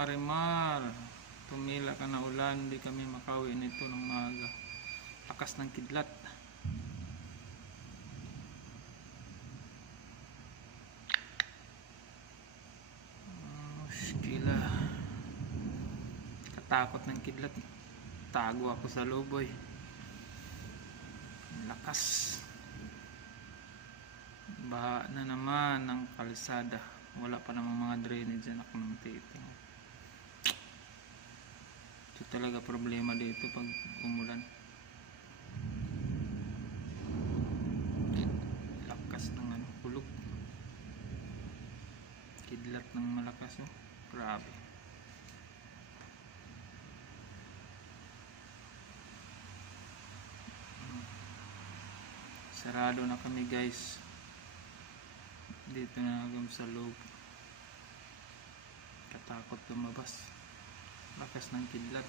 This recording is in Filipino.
Marimar. Tumila ka na ulan, hindi kami makauwi nito ng maaga. Lakas ng kidlat. Muskila. Katakot ng kidlat. Tago ako sa loboy. Lakas. Baha na naman ng kalsada. Wala pa namang mga drainage dyan ako ng titing. Ito talaga problema dito pag umulan. Lakas ng kulog. Kidlat ng malakas, oh. Grabe. Sarado na kami, guys. Dito na kami sa loob. Katakot lumabas. Lakas ng kidlat.